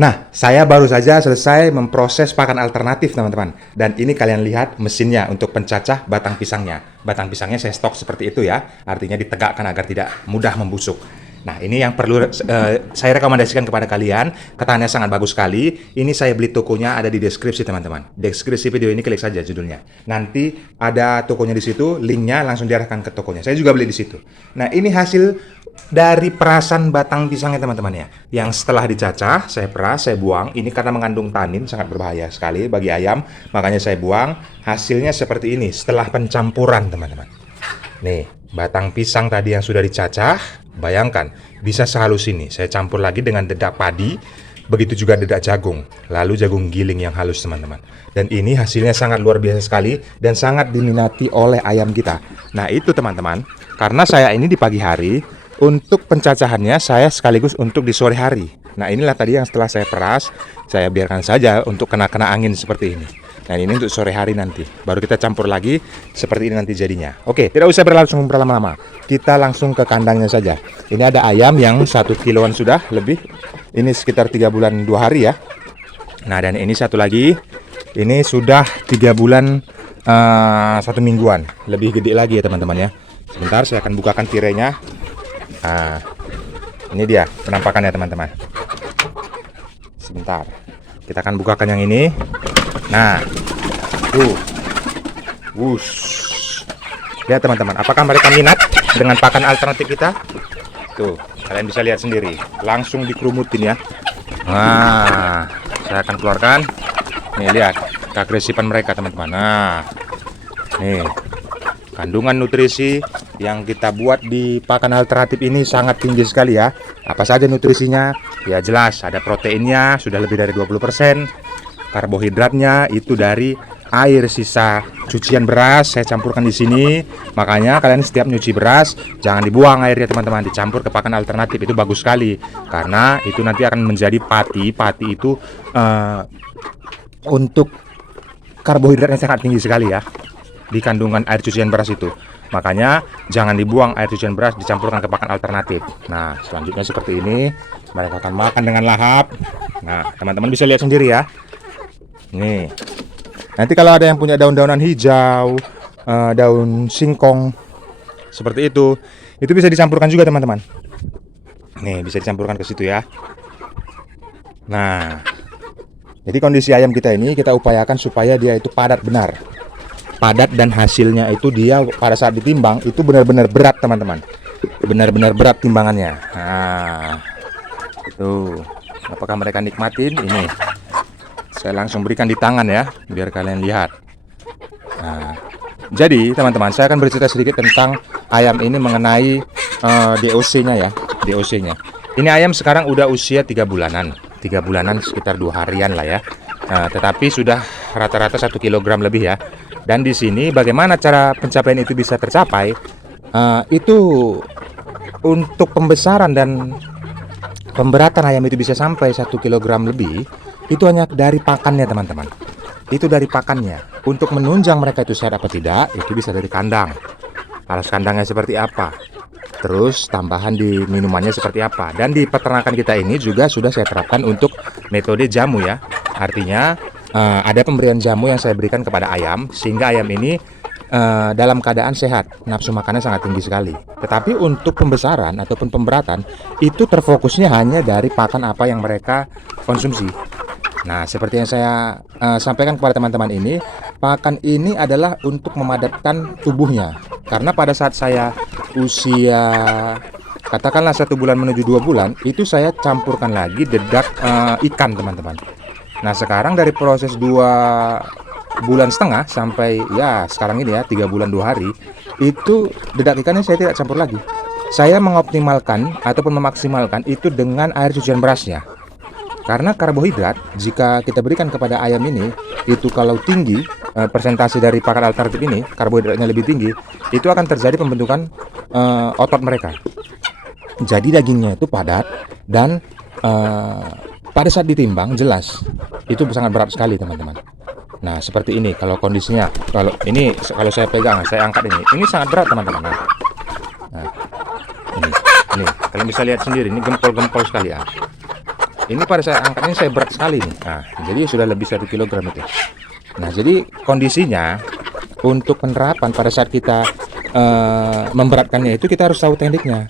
Nah, saya baru saja selesai memproses pakan alternatif, teman-teman. Dan ini kalian lihat mesinnya untuk pencacah batang pisangnya. Batang pisangnya saya stok seperti itu ya, artinya ditegakkan agar tidak mudah membusuk. Nah, ini yang perlu saya rekomendasikan kepada kalian. Ketahannya sangat bagus sekali. Ini saya beli tokonya ada di deskripsi, teman-teman. Deskripsi video ini klik saja judulnya. Nanti ada tokonya di situ, linknya langsung diarahkan ke tokonya. Saya juga beli di situ. Nah, ini hasil dari perasan batang pisangnya, teman-teman ya. Yang setelah dicacah, saya peras, saya buang. Ini karena mengandung tanin, sangat berbahaya sekali bagi ayam. Makanya saya buang. Hasilnya seperti ini setelah pencampuran, teman-teman. Nih, batang pisang tadi yang sudah dicacah. Bayangkan, bisa sehalus ini. Saya campur lagi dengan dedak padi, begitu juga dedak jagung, lalu jagung giling yang halus, teman-teman. Dan ini hasilnya sangat luar biasa sekali dan sangat diminati oleh ayam kita. Nah, itu teman-teman, karena saya ini di pagi hari, untuk pencacahannya saya sekaligus untuk di sore hari. Nah, inilah tadi yang setelah saya peras, saya biarkan saja untuk kena angin seperti ini. Nah, ini untuk sore hari nanti. Baru kita campur lagi seperti ini nanti jadinya. Oke, tidak usah berlama-lama. Kita langsung ke kandangnya saja. Ini ada ayam yang 1 kiloan sudah lebih. Ini sekitar 3 bulan 2 hari ya. Nah, dan ini satu lagi. Ini sudah 3 bulan 1 mingguan. Lebih gede lagi ya teman-teman ya. Sebentar, saya akan bukakan tirainya. Nah, ini dia penampakannya teman-teman. Sebentar, kita akan bukakan yang ini. Nah, tuh, wush. Lihat teman-teman, apakah mereka minat dengan pakan alternatif kita? Tuh, kalian bisa lihat sendiri. Langsung dikerumutin ya. Nah, saya akan keluarkan. Nih, lihat keagresipan mereka teman-teman. Nah, nih, kandungan nutrisi yang kita buat di pakan alternatif ini sangat tinggi sekali ya. Apa saja nutrisinya? Ya jelas, ada proteinnya sudah lebih dari 20%. Karbohidratnya itu dari air sisa cucian beras saya campurkan di sini. Makanya kalian setiap nyuci beras jangan dibuang airnya teman-teman, dicampur ke pakan alternatif. Itu bagus sekali karena itu nanti akan menjadi pati. Pati itu untuk karbohidratnya sangat tinggi sekali ya di kandungan air cucian beras itu. Makanya jangan dibuang air cucian beras, dicampurkan ke pakan alternatif. Nah, selanjutnya seperti ini. Mereka akan makan dengan lahap. Nah, teman-teman bisa lihat sendiri ya. Nih, nanti kalau ada yang punya daun-daunan hijau, daun singkong seperti itu bisa dicampurkan juga teman-teman. Nih, bisa dicampurkan ke situ ya. Nah, jadi kondisi ayam kita ini kita upayakan supaya dia itu padat benar, padat, dan hasilnya itu dia pada saat ditimbang itu benar-benar berat teman-teman, benar-benar berat timbangannya. Nah, tuh, apakah mereka nikmatin ini? Saya langsung berikan di tangan ya, biar kalian lihat. Nah, jadi teman-teman, saya akan bercerita sedikit tentang ayam ini mengenai DOC-nya ya, DOC-nya. Ini ayam sekarang udah usia 3 bulanan, 3 bulanan sekitar 2 harian lah ya. Nah, tetapi sudah rata-rata 1 kilogram lebih ya. Dan di sini bagaimana cara pencapaian itu bisa tercapai? Itu untuk pembesaran dan pemberatan ayam itu bisa sampai 1 kilogram lebih. Itu hanya dari pakannya teman-teman. Itu dari pakannya. Untuk menunjang mereka itu sehat apa tidak, itu bisa dari kandang. Alas kandangnya seperti apa, terus tambahan di minumannya seperti apa. Dan di peternakan kita ini juga sudah saya terapkan untuk metode jamu ya. Artinya ada pemberian jamu yang saya berikan kepada ayam, sehingga ayam ini dalam keadaan sehat, nafsu makannya sangat tinggi sekali. Tetapi untuk pembesaran ataupun pemberatan itu terfokusnya hanya dari pakan apa yang mereka konsumsi. Nah, seperti yang saya sampaikan kepada teman-teman ini, pakan ini adalah untuk memadatkan tubuhnya. Karena pada saat saya usia katakanlah 1 bulan menuju 2 bulan, itu saya campurkan lagi dedak ikan teman-teman. Nah, sekarang dari proses 2 bulan setengah sampai ya sekarang ini ya 3 bulan 2 hari, itu dedak ikannya saya tidak campur lagi. Saya mengoptimalkan ataupun memaksimalkan itu dengan air cucian berasnya. Karena karbohidrat jika kita berikan kepada ayam ini itu kalau tinggi, persentase dari pakan alternatif ini karbohidratnya lebih tinggi, itu akan terjadi pembentukan otot mereka. Jadi dagingnya itu padat dan pada saat ditimbang jelas itu sangat berat sekali teman-teman. Nah, seperti ini kalau kondisinya. Kalau saya pegang, saya angkat ini sangat berat teman-teman. Nah, ini kalian bisa lihat sendiri, ini gempol-gempol sekali ya. Ini pada saat angkatnya saya berat sekali nih. Nah, jadi sudah lebih 1 kilogram itu. Nah, jadi kondisinya untuk penerapan pada saat kita memberatkannya itu kita harus tahu tekniknya.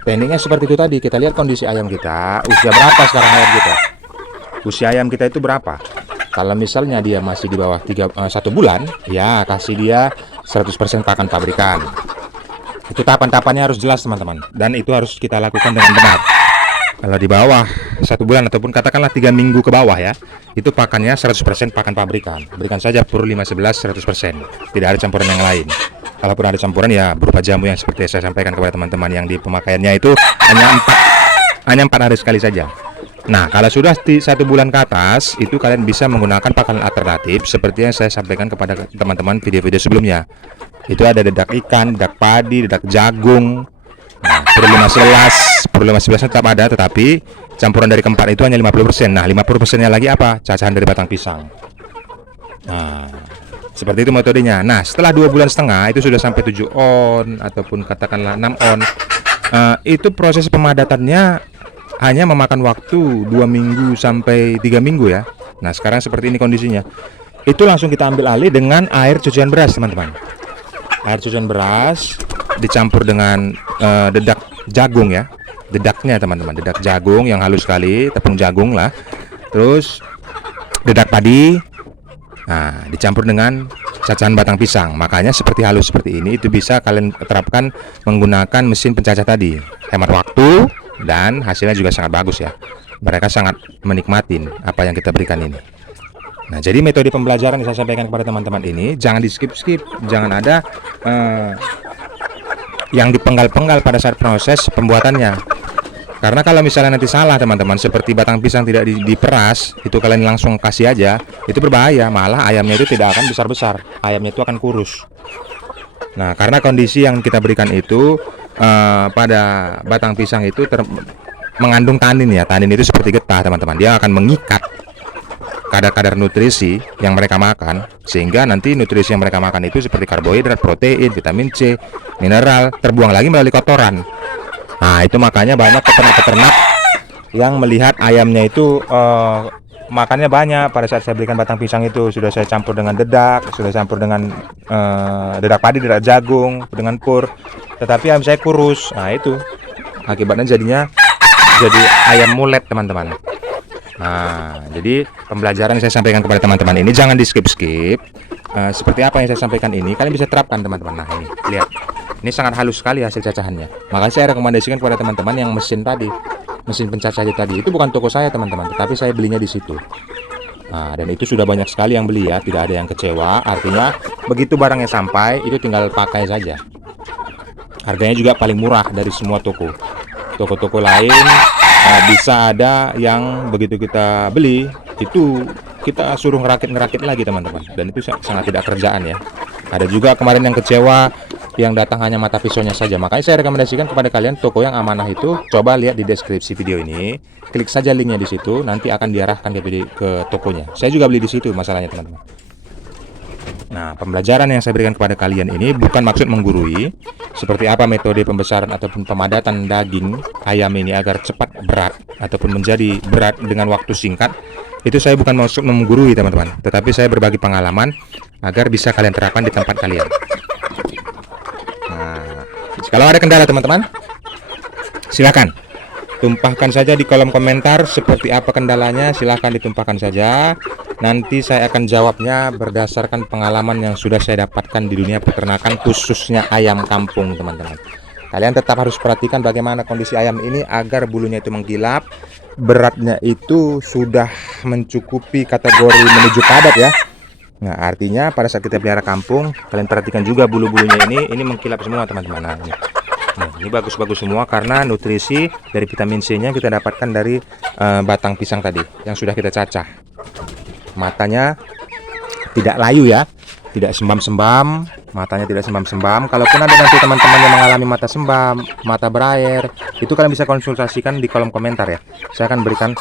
Tekniknya seperti itu tadi. Kita lihat kondisi ayam kita, usia berapa sekarang ayam kita. Usia ayam kita itu berapa? Kalau misalnya dia masih di bawah 1 bulan, ya kasih dia 100% pakan pabrikan. Itu tahapan-tahapannya harus jelas teman-teman, dan itu harus kita lakukan dengan benar. Kalau di bawah 1 bulan ataupun katakanlah 3 minggu ke bawah ya, itu pakannya 100% pakan pabrikan. Berikan saja pur 5-11 100%. Tidak ada campuran yang lain. Kalaupun ada campuran ya berupa jamu yang seperti saya sampaikan kepada teman-teman yang di pemakaiannya itu hanya 4 hari sekali saja. Nah, kalau sudah 1 bulan ke atas, itu kalian bisa menggunakan pakan alternatif seperti yang saya sampaikan kepada teman-teman video-video sebelumnya. Itu ada dedak ikan, dedak padi, dedak jagung. Nah, pur 511 tetap ada, tetapi campuran dari keempat itu hanya 50%. Nah, 50%-nya lagi apa? Cacahan dari batang pisang. Nah, seperti itu metodenya. Nah, setelah 2,5 bulan itu sudah sampai 7 on ataupun katakanlah 6 on. Itu proses pemadatannya hanya memakan waktu 2 minggu sampai 3 minggu ya. Nah, sekarang seperti ini kondisinya. Itu langsung kita ambil alih dengan air cucian beras, teman-teman. Air cucian beras dicampur dengan dedak jagung ya. Dedaknya teman-teman, dedak jagung yang halus sekali, tepung jagung lah. Terus dedak padi. Nah, dicampur dengan cacahan batang pisang. Makanya seperti halus seperti ini itu bisa kalian terapkan menggunakan mesin pencacah tadi. Hemat waktu dan hasilnya juga sangat bagus ya. Mereka sangat menikmatin apa yang kita berikan ini. Nah, jadi metode pembelajaran yang saya sampaikan kepada teman-teman ini jangan di skip-skip, jangan ada yang dipenggal-penggal pada saat proses pembuatannya. Karena kalau misalnya nanti salah teman-teman, seperti batang pisang tidak diperas, itu kalian langsung kasih aja, itu berbahaya. Malah ayamnya itu tidak akan besar-besar, ayamnya itu akan kurus. Nah, karena kondisi yang kita berikan itu pada batang pisang itu mengandung tanin ya. Tanin itu seperti getah teman-teman, dia akan mengikat kadar-kadar nutrisi yang mereka makan, sehingga nanti nutrisi yang mereka makan itu seperti karbohidrat, protein, vitamin C, mineral terbuang lagi melalui kotoran. Nah, itu makanya banyak peternak-peternak yang melihat ayamnya itu makannya banyak. Pada saat saya berikan batang pisang itu sudah saya campur dengan dedak, sudah campur dengan dedak padi, dedak jagung, dengan pur, tetapi ayam saya kurus. Nah, itu akibatnya jadinya jadi ayam mulet teman-teman. Nah, jadi pembelajaran yang saya sampaikan kepada teman-teman ini jangan di skip-skip. Seperti apa yang saya sampaikan ini kalian bisa terapkan teman-teman. Nah, ini lihat, ini sangat halus sekali hasil cacahannya. Makanya saya rekomendasikan kepada teman-teman yang mesin tadi, mesin pencacah tadi, itu bukan toko saya teman-teman, tetapi saya belinya di situ. Nah, dan itu sudah banyak sekali yang beli ya, tidak ada yang kecewa. Artinya begitu barangnya sampai itu tinggal pakai saja. Harganya juga paling murah dari semua toko. Toko-toko lain bisa ada yang begitu kita beli itu kita suruh ngerakit lagi teman-teman, dan itu sangat tidak kerjaan ya. Ada juga kemarin yang kecewa yang datang hanya mata pisaunya saja. Makanya saya rekomendasikan kepada kalian toko yang amanah itu, coba lihat di deskripsi video ini, klik saja linknya di situ, nanti akan diarahkan ke tokonya. Saya juga beli di situ masalahnya teman-teman. Nah, pembelajaran yang saya berikan kepada kalian ini bukan maksud menggurui seperti apa metode pembesaran ataupun pemadatan daging ayam ini agar cepat berat ataupun menjadi berat dengan waktu singkat. Itu saya bukan maksud menggurui teman-teman, tetapi saya berbagi pengalaman agar bisa kalian terapkan di tempat kalian. Nah, kalau ada kendala teman-teman, silakan tumpahkan saja di kolom komentar. Seperti apa kendalanya, silahkan ditumpahkan saja. Nanti saya akan jawabnya berdasarkan pengalaman yang sudah saya dapatkan di dunia peternakan, khususnya ayam kampung teman-teman. Kalian tetap harus perhatikan bagaimana kondisi ayam ini agar bulunya itu mengkilap, beratnya itu sudah mencukupi kategori menuju padat ya. Nah, artinya pada saat kita pelihara kampung, kalian perhatikan juga bulu-bulunya ini mengkilap semua teman-teman. Nah, ini bagus-bagus semua karena nutrisi dari vitamin C-nya kita dapatkan dari batang pisang tadi yang sudah kita cacah. Matanya tidak layu ya, tidak sembam-sembam, matanya tidak sembam-sembam. Kalaupun ada nanti teman-teman yang mengalami mata sembam, mata berair, itu kalian bisa konsultasikan di kolom komentar ya. Saya akan berikan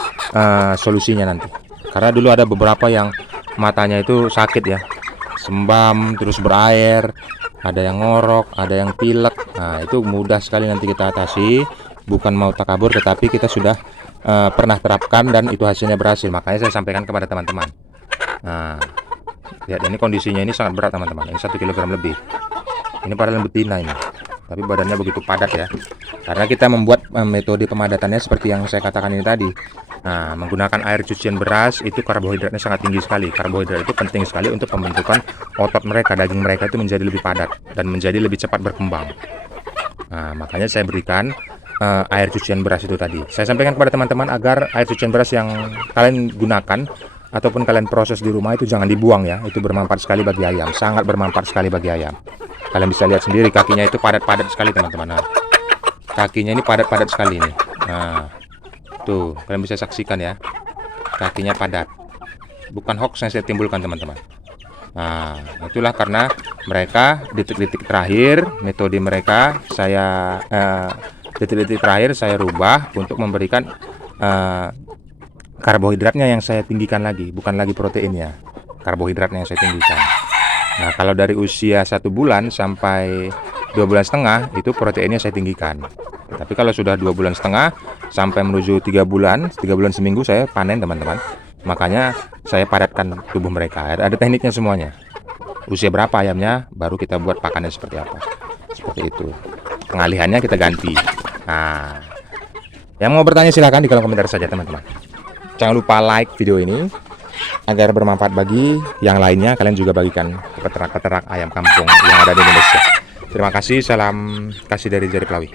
solusinya nanti. Karena dulu ada beberapa yang matanya itu sakit ya, sembam terus berair, ada yang ngorok, ada yang pilek. Nah, itu mudah sekali nanti kita atasi. Bukan mau takabur, tetapi kita sudah pernah terapkan dan itu hasilnya berhasil. Makanya saya sampaikan kepada teman-teman. Nah, lihat ini kondisinya ini sangat berat teman-teman. Ini 1 kg lebih. Ini padahal betina ini, tapi badannya begitu padat ya. Karena kita membuat metode pemadatannya seperti yang saya katakan ini tadi. Nah, menggunakan air cucian beras itu karbohidratnya sangat tinggi sekali. Karbohidrat itu penting sekali untuk pembentukan otot mereka, daging mereka itu menjadi lebih padat dan menjadi lebih cepat berkembang. Nah, makanya saya berikan air cucian beras itu tadi. Saya sampaikan kepada teman-teman agar air cucian beras yang kalian gunakan ataupun kalian proses di rumah itu jangan dibuang ya. Itu bermanfaat sekali bagi ayam, sangat bermanfaat sekali bagi ayam. Kalian bisa lihat sendiri kakinya itu padat-padat sekali teman-teman. Nah, kakinya ini padat-padat sekali nih. Nah, tuh kalian bisa saksikan ya, kakinya padat. Bukan hoax yang saya timbulkan teman-teman. Nah, itulah karena mereka detik-detik terakhir metode mereka saya detik-detik terakhir saya rubah untuk memberikan karbohidratnya yang saya tinggikan lagi, bukan lagi proteinnya, karbohidratnya yang saya tinggikan. Nah, kalau dari usia 1 bulan sampai 2 bulan setengah itu proteinnya saya tinggikan. Tapi kalau sudah 2 bulan setengah sampai menuju 3 bulan, 3 bulan seminggu saya panen teman-teman. Makanya saya padatkan tubuh mereka. Ada tekniknya semuanya. Usia berapa ayamnya, baru kita buat pakannya seperti apa. Seperti itu. Pengalihannya kita ganti. Nah, yang mau bertanya silahkan di kolom komentar saja teman-teman. Jangan lupa like video ini agar bermanfaat bagi yang lainnya. Kalian juga bagikan ke peternak-peternak ayam kampung yang ada di Indonesia. Terima kasih. Salam kasih dari Jari Pelawi.